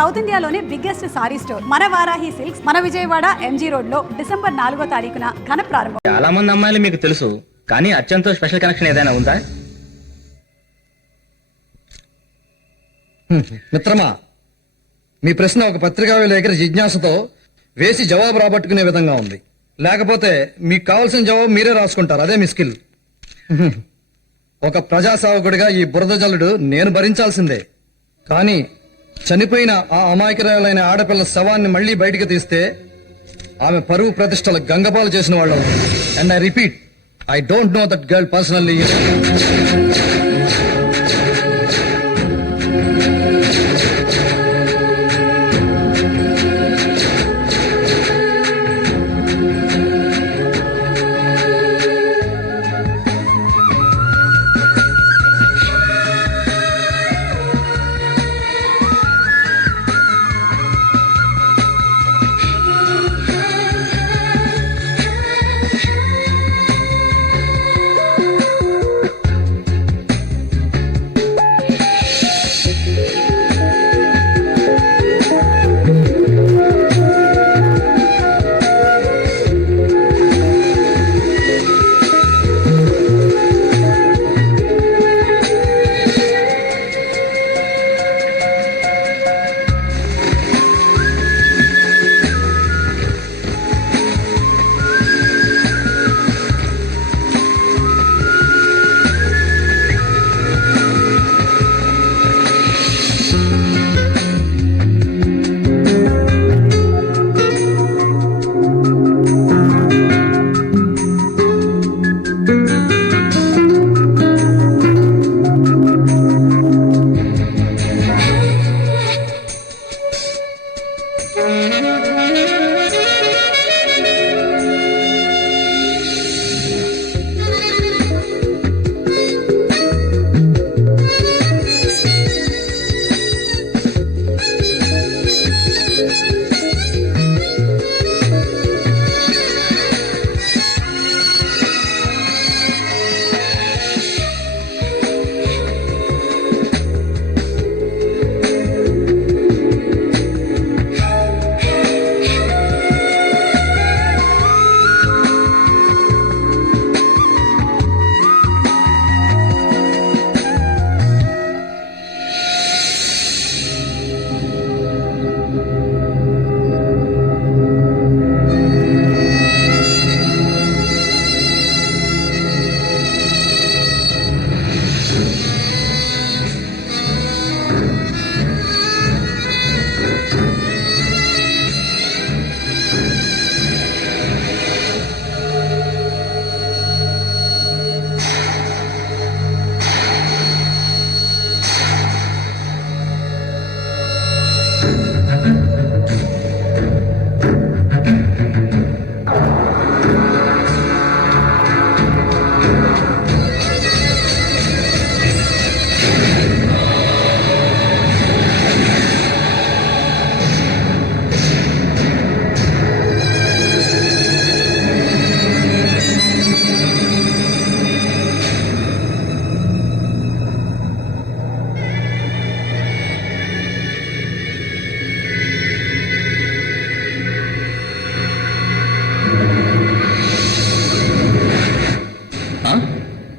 South ఇండియాలోనే biggest sorry store మన Varahi silks మన విజయవాడ ఎంజీ రోడ్ లో డిసెంబర్ 4వ తారీఖున ఘన ప్రారంభం. చాలా మంది అమ్మాయిలు మీకు తెలుసు, కానీ అత్యంత స్పెషల్ కనెక్షన్ ఏదైనా ఉందా? మిత్రమా, మీ ప్రశ్న ఒక పత్రికా విలేకరి జిజ్ఞాసతో వేసి జవాబు రాబట్టుకునే విధంగా ఉంది. లేకపోతే మీకు కావాల్సిన జవాబు మీరే రాసుకుంటారు. అదే మీ స్కిల్. ఒక ప్రజాసేవకుడిగా ఈ బురద జల్లుడు నేను భరించాల్సిందే. కానీ చనిపోయిన ఆ అమాయకురాలైన ఆడపిల్ల శవాన్ని మళ్లీ బయటికి తీస్తే ఆమె పరువు ప్రతిష్టలు గంగపాలు చేసిన వాళ్ళు. And I repeat, I don't know that girl personally.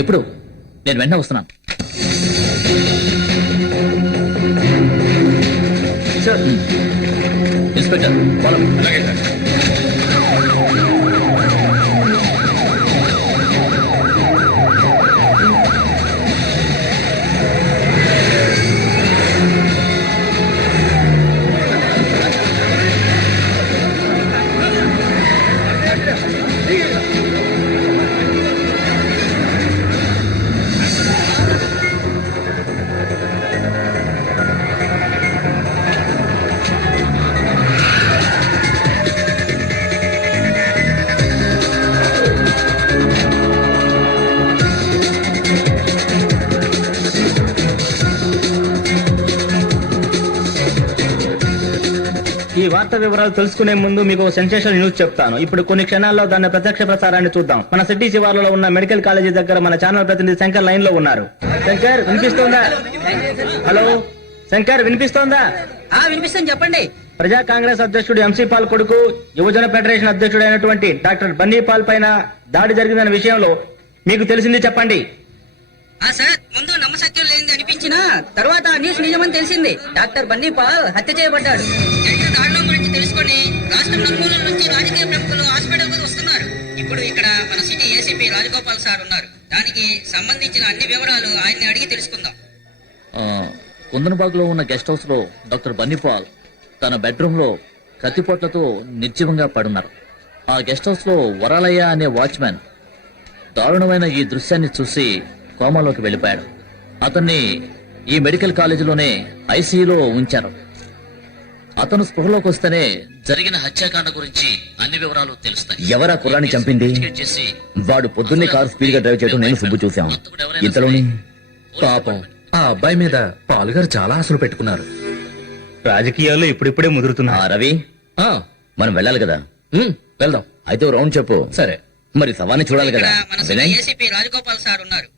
ఎప్పుడు? నేను వెంటనే వస్తున్నాను. ఇన్స్పెక్టర్, అలాగే సార్. ఈ వార్త వివరాలు తెలుసుకునే ముందు మీకు సెన్సేషనల్ న్యూస్ చెప్తాను. ఇప్పుడు కొన్ని క్షణాల్లో దాని ప్రత్యక్ష ప్రసారాన్ని చూద్దాం. మన సిటీ శివార్లలో ఉన్న మెడికల్ కాలేజీ దగ్గర మన ఛానల్ ప్రతినిధి శంకర్ లైన్ లో ఉన్నారు. శంకర్, వినిపిస్తుందా? హలో శంకర్ వినిపిస్తోందా? వినిపిస్తుంది, చెప్పండి. ప్రజా కాంగ్రెస్ అధ్యక్షుడు ఎంసీ పాల్ కొడుకు యువజన ఫెడరేషన్ అధ్యక్షుడైనటువంటి డాక్టర్ బన్నీ పాల్ పైన దాడి జరిగిందన్న విషయంలో మీకు తెలిసింది చెప్పండి. సార్, ముందు నమ్మశక్యం లేనిది అనిపించినా తర్వాత ఆ న్యూస్ నిజమని తెలిసింది. డాక్టర్ బన్నీ పాల్ హత్య చేయబడ్డాడు. జరిగిన దారుణం గురించి తెలుసుకొని రాష్ట్రం నలుమూలల నుంచి రాజకీయ ప్రముఖులు హాస్పిటల్ కు వస్తున్నారు. ఇప్పుడు ఇక్కడ మన సిటీ ఏసీపీ రాజగోపాల్ సార్ ఉన్నారు. దానికి సంబంధించిన అన్ని వివరాలు ఆయన్ని అడిగి తెలుసుకుందాం. కుందనబాగ్ లో ఉన్న గెస్ట్ హౌస్ లో డాక్టర్ బన్నీపాల్ తన బెడ్రూమ్ లో కత్తిపోట్లతో నిర్జీవంగా పడున్నారు. ఆ గెస్ట్ హౌస్ లో వరాలయ్య అనే వాచ్మెన్ దారుణమైన ఈ దృశ్యాన్ని చూసి కోమాలోకి వెళ్లిపోయాడు. అతన్ని ఈ మెడికల్ కాలేజీలోనే ఐసీయూలో ఉంచారు. అతను స్పృహలోకి వస్తేనే జరిగిన హత్యాకాండ గురించి అన్ని వివరాలు తెలుస్తాయి. ఎవరా కుర్రాన్ని చంపింది? వాడు పొద్దున్నే కారు స్పీడ్ గా డ్రైవ్ చేయడం నేను సుబ్బు చూశాం. ఇంతలోని పాపం ఆ అబ్బాయి మీద పాలుగారు చాలా ఆశలు పెట్టుకున్నారు. రాజకీయాల్లో ఇప్పుడిప్పుడే ముదురుతున్నా. రవి, మనం వెళ్ళాలి కదా? వెళ్దాం. అయితే ఓ రౌండ్ చెప్పు. సరే. మరి సవాన్ని చూడాలి కదా. ఇక్కడ మన city Vinay, ACP Rajagopal sir ఉన్నారు.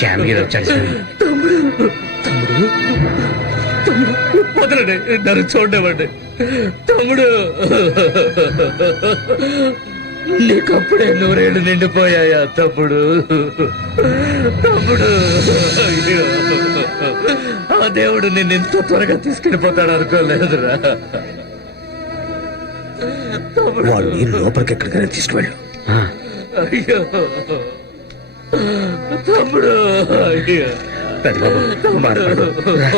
శ్యామగిరి వచ్చాడు సార్. వదలండి, నన్ను చూడమండి. తమ్ముడు, నీకప్పుడే 100 ఏళ్ళు నిండిపోయాయా తమ్ముడు? తమ్ముడు, అయ్యో, ఆ దేవుడు నిన్ను ఇంత త్వరగా తీసుకెళ్ళిపోతాడు అనుకోలేదురా. వాడు మీరు లోపలికి ఎక్కడికైనా తీసుకువెళ్ళు. అయ్యో తమ్ముడు, అయ్యో.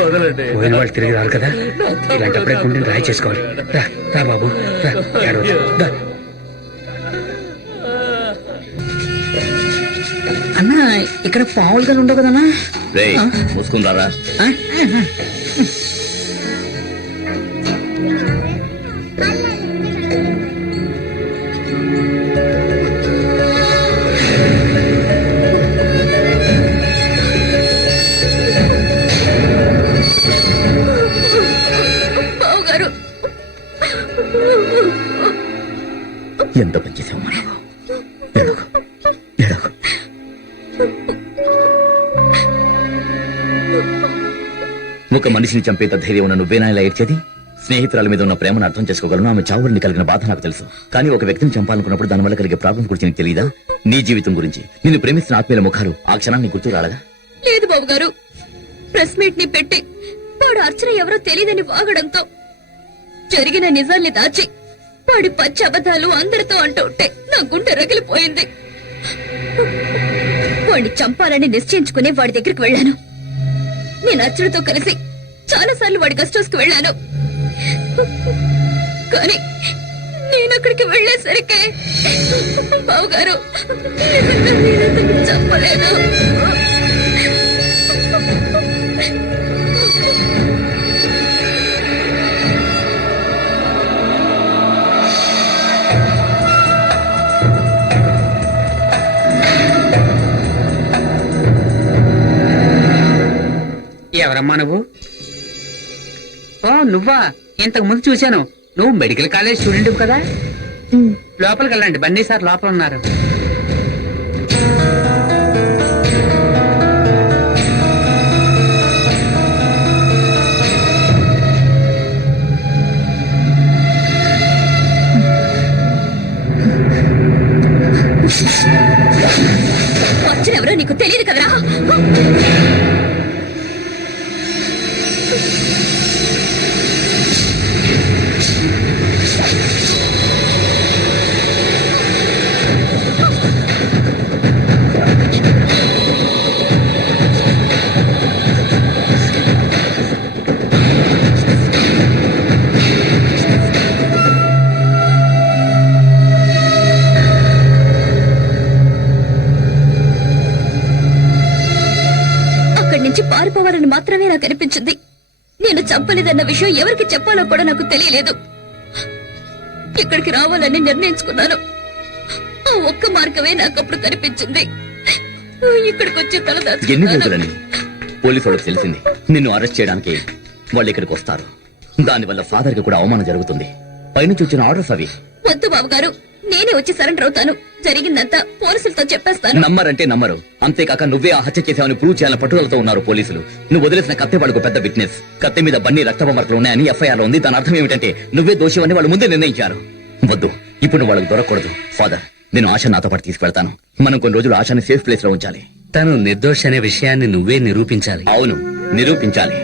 వదలండి. పోయిన వాళ్ళు తిరిగి రారు కదా, ఇలాంటప్పుడే గుండెని రాయి చేసుకోవాలి. రా రా బాబు, రా, ఏడవద్దు. దా. అన్నా, ఇక్కడ పావులుగా ఉండవు కదన్నా. రేయ్, మూసుకుందారా. ఎంత పనిచేసావు మనకు. ఒక మనిషిని చంపేత ధైర్యం ఉన్న నువ్వేనా ఇలా ఏడ్చేది? స్నేహితురాల మీద ఉన్న ప్రేమను అర్థం చేసుకోగలను. ఆమె చావుని కలిగిన బాధ నాకు తెలుసు. కానీ ఒక వ్యక్తిని చంపాలనుకున్నప్పుడు దానివల్ల కలిగే ప్రాబ్లం గురించి నీకు తెలియదా? నీ జీవితం గురించి, నిన్ను ప్రేమిస్తున్న ఆత్మీయుల ముఖాలు ఆ క్షణాన్ని గుర్తు రాలదా? లేదు బాబు గారు, ప్రెస్ మీట్ ని పెట్టి వాడు అర్చన ఎవరో తెలియదని వాగడంతో జరిగిన నిజాల్ని దాచి వాడి పచ్చి అబద్ధాలు అందరితో అంటూ ఉంటే నా గుండె రగిలిపోయింది. వాడిని చంపాలని నిశ్చయించుకుని వాడి దగ్గరికి వెళ్ళాను. నేను అర్చనతో కలిసి చాలా సార్లు వాడి గెస్ట్ హౌస్ కి వెళ్ళాను. కానీ నేను అక్కడికి వెళ్ళేసరికి బావగారు చంపలేదు. ఎవరమ్మా నువ్వు? ఓ నువ్వా? ఇంతకు ముందు చూశాను. నువ్వు మెడికల్ కాలేజ్ స్టూడెంట్ కదా. లోపలికి వెళ్ళండి, బన్నీ సార్ లోపల ఉన్నారు. నాకు తెలియదు కదరా. అక్కడి నుంచి పారిపోవాలని మాత్రమే నాకు అనిపించింది. నేను చంపలేదన్న విషయం ఎవరికి చెప్పాలో కూడా నాకు తెలియలేదు. ఇక్కడికి రావాలని నిర్ణయించుకున్నాను. ఆ ఒక్క మార్గమే నాకు అప్పుడు కనిపించింది. ఇక్కడికి వచ్చి ఎన్ని తలదాచుకున్నాను. రోజులని పోలీసు వాళ్ళకి తెలిసింది నిన్ను అరెస్ట్ చేయడానికి వాళ్ళు ఇక్కడికి వస్తారు. దానివల్ల ఫాదర్ కి కూడా అవమానం జరుగుతుంది. పైనుంచి వచ్చిన ఆర్డర్స్ అవి. వద్దు బాబు గారు, నేనే వచ్చి సరెండర్ అవుతాను. జరిగిందంతా పోలీసులతో చెప్పేస్తాను. నమ్మరంటే నమ్మరు. అంతేకాక నువ్వే ఆ హత్య చేసావని ప్రూవ్ చేయాలని పట్టుదలతో ఉన్నారు పోలీసులు. నువ్వు వదిలేసిన కత్తి వాళ్ళకు పెద్ద విట్నెస్. కత్తి మీద బన్నీ రక్తపు మరకలు ఉన్నాయని ఎఫ్ఐఆర్ లో ఉంది. దాని అర్థం ఏమిటంటే నువ్వే దోషివని వాళ్ళు ముందే నిర్ణయించారు. వద్దు, ఇప్పుడు వాళ్ళకు దొరకకూడదు. ఫాదర్, నేను ఆశ నాతో పాటు తీసుకెళ్తాను. మనం కొన్ని రోజులు ఆశని సేఫ్ ప్లేస్ లో ఉంచాలి. తను నిర్దోషి అనే విషయాన్ని నువ్వే నిరూపించాలి. అవును, నిరూపించాలి.